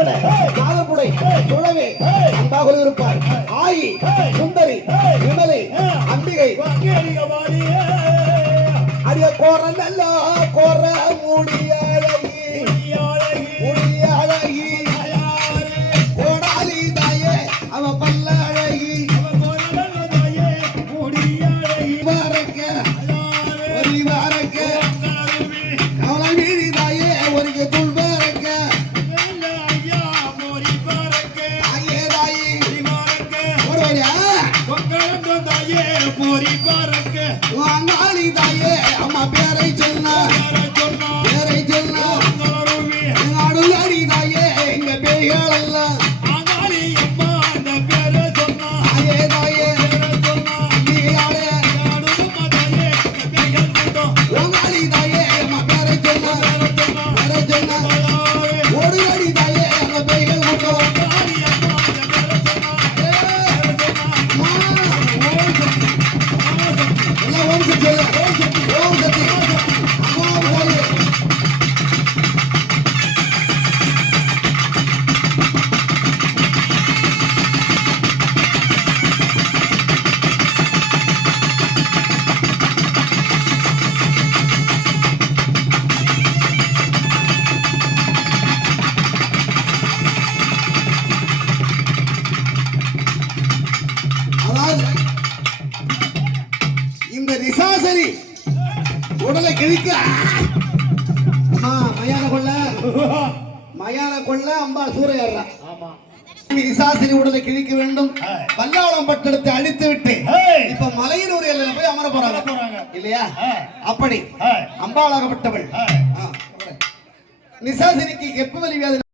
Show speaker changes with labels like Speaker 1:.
Speaker 1: தேவன
Speaker 2: நாகப்புடை
Speaker 1: துளவே
Speaker 2: அன்பாக இருப்பார். ஆயி சுந்தரி விமலை அம்பிகை. அடிய கோர நல்லா கோர மூடிய. பூரி பறக்க. வாங்காளி தாயே அம்மா பேரை சொன்னார். நிசாசரி உடலை கிழிக்க மயான கொள்ள. மயான கொள்ள அம்பா சூறையாடுறா.
Speaker 1: ஆமா.
Speaker 2: நிசாசரி உடலை கிழிக்க வேண்டும். பல்லாவளம் பட்டணத்தை அழித்து விட்டு இப்ப மலையின் ஒரு எல்லையில போய் அமர போறாங்க. இல்லையா? அப்படி. அம்பாளாகப்பட்டவள். நிசாசரிக்கு எப்ப வலி வியாதி